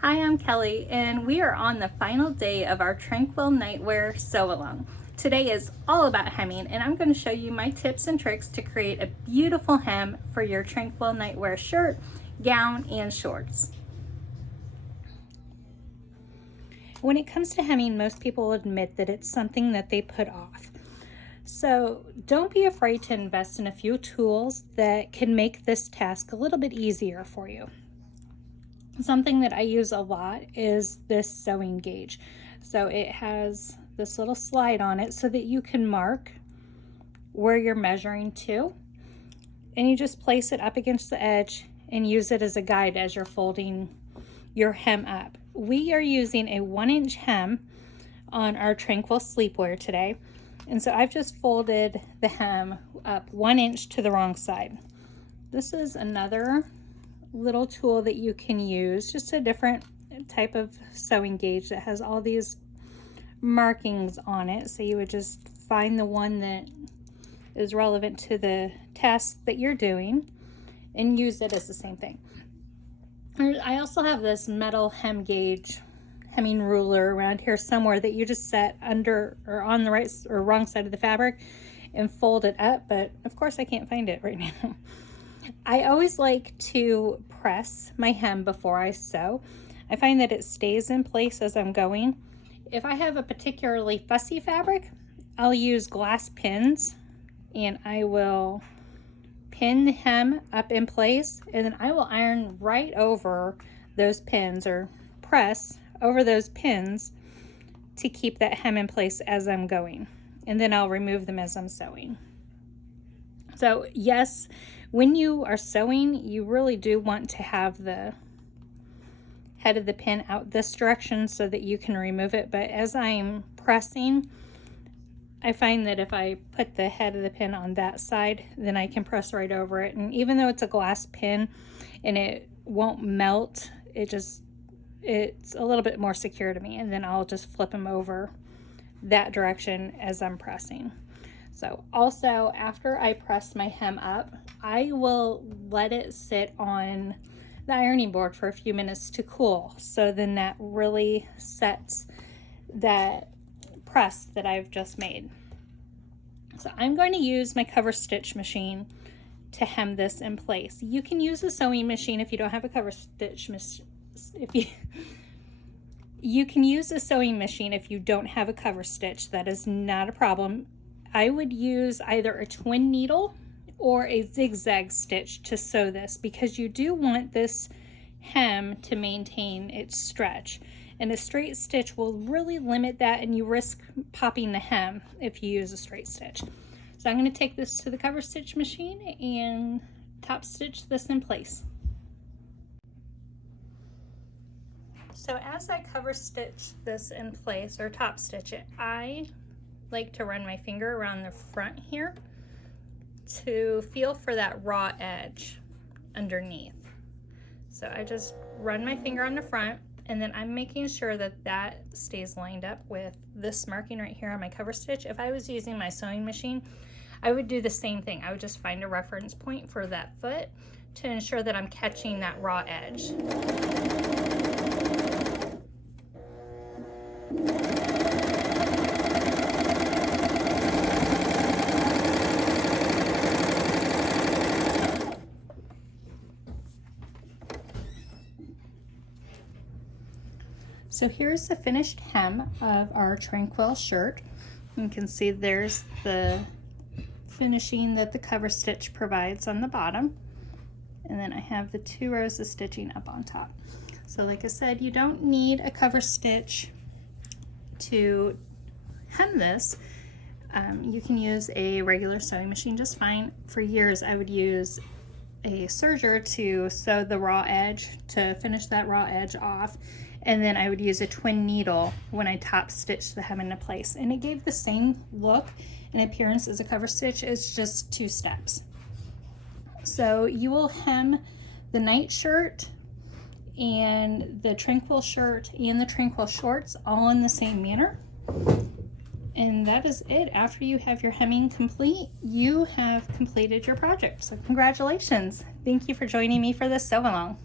Hi, I'm Kelly, and we are on the final day of our Tranquil Nightwear Sew Along. Today is all about hemming, and I'm going to show you my tips and tricks to create a beautiful hem for your Tranquil Nightwear shirt, gown, and shorts. When it comes to hemming, most people admit that it's something that they put off. So don't be afraid to invest in a few tools that can make this task a little bit easier for you. Something that I use a lot is this sewing gauge. So it has this little slide on it so that you can mark where you're measuring to, and you just place it up against the edge and use it as a guide as you're folding your hem up. We are using a 1-inch hem on our Tranquil sleepwear today, and so I've just folded the hem up 1 inch to the wrong side. This is another little tool that you can use, just a different type of sewing gauge that has all these markings on it. So you would just find the one that is relevant to the task that you're doing and use it as the same thing. I also have this metal hem gauge hemming ruler around here somewhere that you just set under or on the right or wrong side of the fabric and fold it up, but of course I can't find it right now. I always like to press my hem before I sew. I find that it stays in place as I'm going. If I have a particularly fussy fabric, I'll use glass pins and I will pin the hem up in place, and then I will iron right over those pins or press over those pins to keep that hem in place as I'm going. And then I'll remove them as I'm sewing. So yes, when you are sewing, you really do want to have the head of the pin out this direction so that you can remove it. But as I'm pressing, I find that if I put the head of the pin on that side, then I can press right over it. And even though it's a glass pin and it won't melt, it's a little bit more secure to me. And then I'll just flip them over that direction as I'm pressing. So also, after I press my hem up, I will let it sit on the ironing board for a few minutes to cool. So then that really sets that press that I've just made. So I'm going to use my cover stitch machine to hem this in place. You can use a sewing machine if you don't have a cover stitch machine. You can use a sewing machine if you don't have a cover stitch. That is not a problem. I would use either a twin needle or a zigzag stitch to sew this, because you do want this hem to maintain its stretch, and a straight stitch will really limit that, and you risk popping the hem if you use a straight stitch. So I'm going to take this to the cover stitch machine and top stitch this in place. So as I cover stitch this in place, or top stitch it, I like to run my finger around the front here to feel for that raw edge underneath. So I just run my finger on the front, and then I'm making sure that that stays lined up with this marking right here on my cover stitch. If I was using my sewing machine, I would do the same thing. I would just find a reference point for that foot to ensure that I'm catching that raw edge. So here's the finished hem of our Tranquil shirt. You can see there's the finishing that the cover stitch provides on the bottom. And then I have the 2 rows of stitching up on top. So like I said, you don't need a cover stitch to hem this. You can use a regular sewing machine just fine. For years I would use a serger to sew the raw edge, to finish that raw edge off, and then I would use a twin needle when I top stitched the hem into place, and it gave the same look and appearance as a cover stitch. It's just 2 steps. So you will hem the night shirt and the Tranquil shirt and the Tranquil shorts all in the same manner. And that is it. After you have your hemming complete, you have completed your project. So congratulations. Thank you for joining me for this sew along.